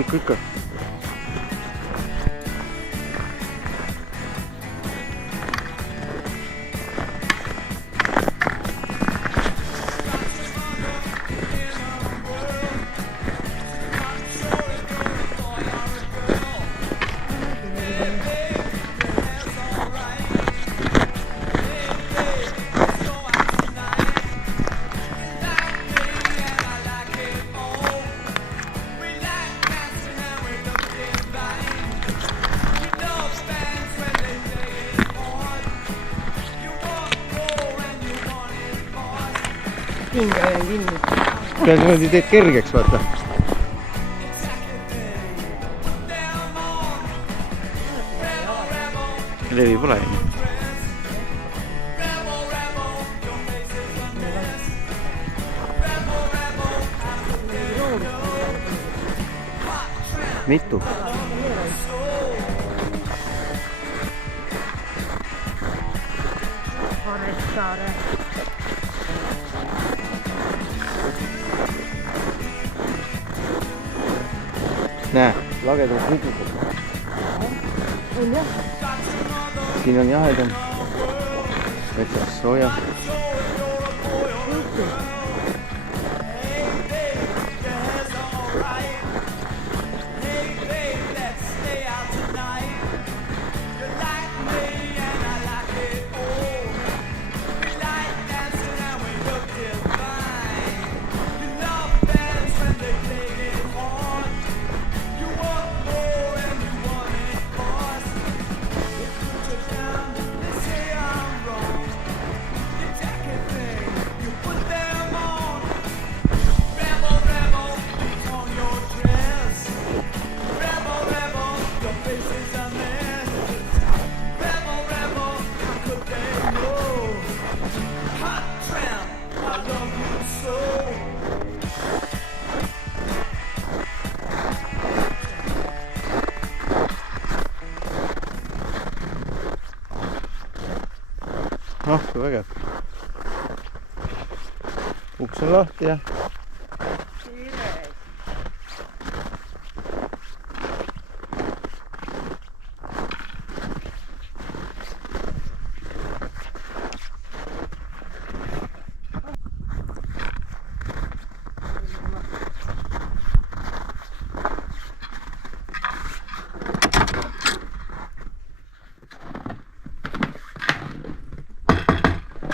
Ikka. Hinge jäin kinni. Pead niimoodi teed kergeks, vaata. Levi pole ju. Mitu? Aressaare. Näe, lagedalt mitused. On jah. Siin on jahedam. Metsas sooja. Ah, kui vägev. Uks on lahti ja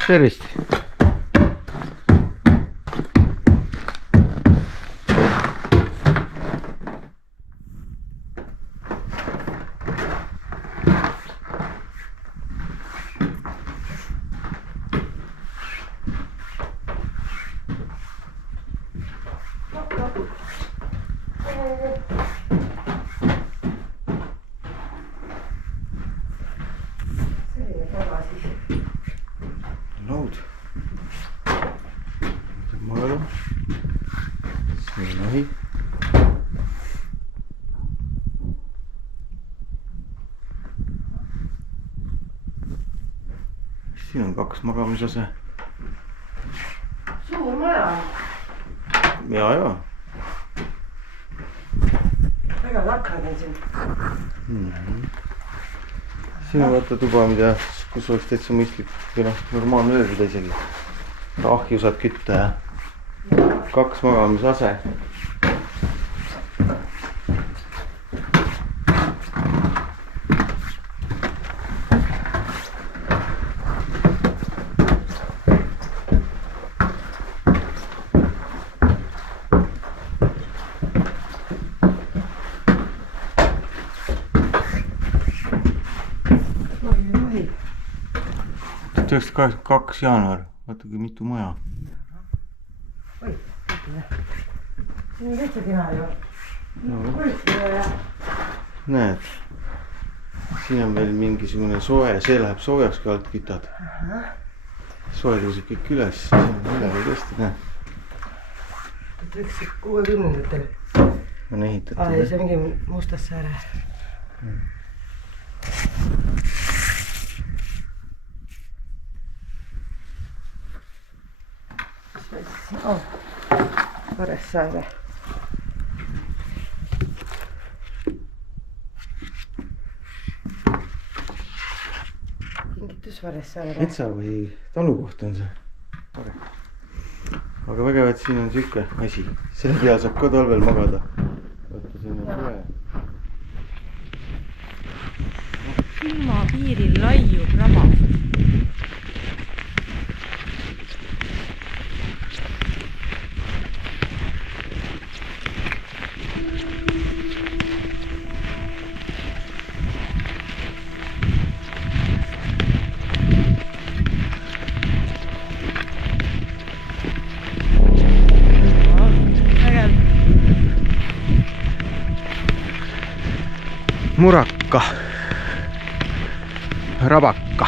tervist! Lood. Maaelu. Siin on ahi. Siin on 2 magamisase. Suur maja. Ja. Väga lakrad on siin. Siin on vaata tuba, kus oleks täitsa mõistlik või normaalne ööbida isegi. Ahju saad kütta ja 2 magamisase. Oi. 1982 jaanuar. Vaata kui mitu maja. Oi, siin on täitsa kena ju. Näed, siin on veel mingisugune soe, see läheb soojaks, kui alt kütad. Soe tõuseb kõik üles, siin on midagi tõesti, näed. 1960-ndatel on ehitatud. See on mingi Mustassaare. Aressaare. Saare. metsa või talukoht on see. aga vägev, et siin on siuke asi, selle peal saab ka talvel magada. vaata, siin on tule. silmapiiril laiub raba. Murakka, rabakka.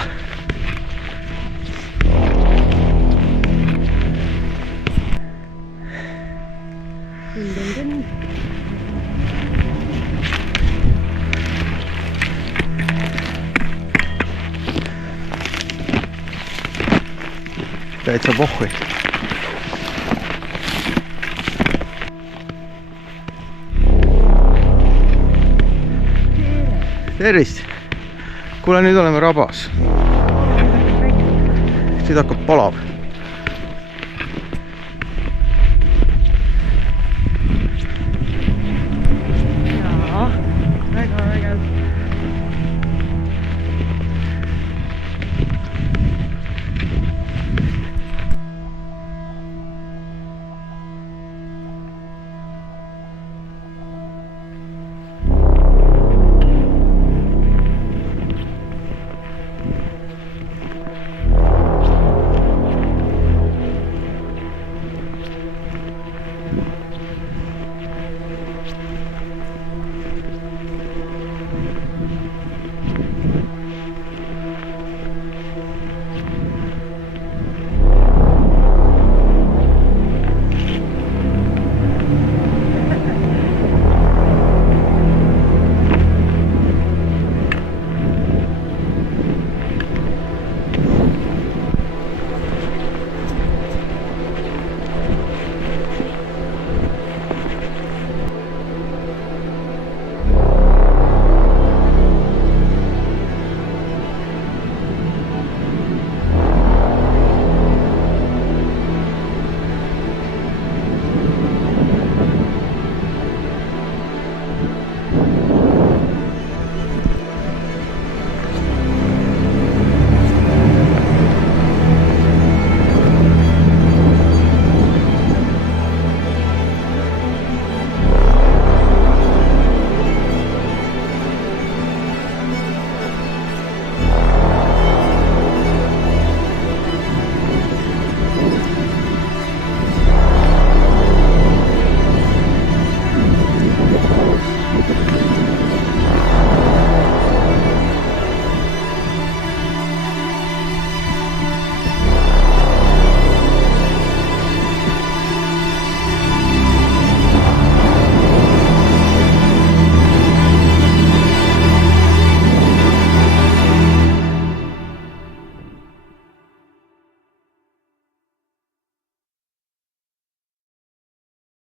Täitsa pohhui. Tervist! Kuule, nüüd oleme rabas. Siit hakkab palav.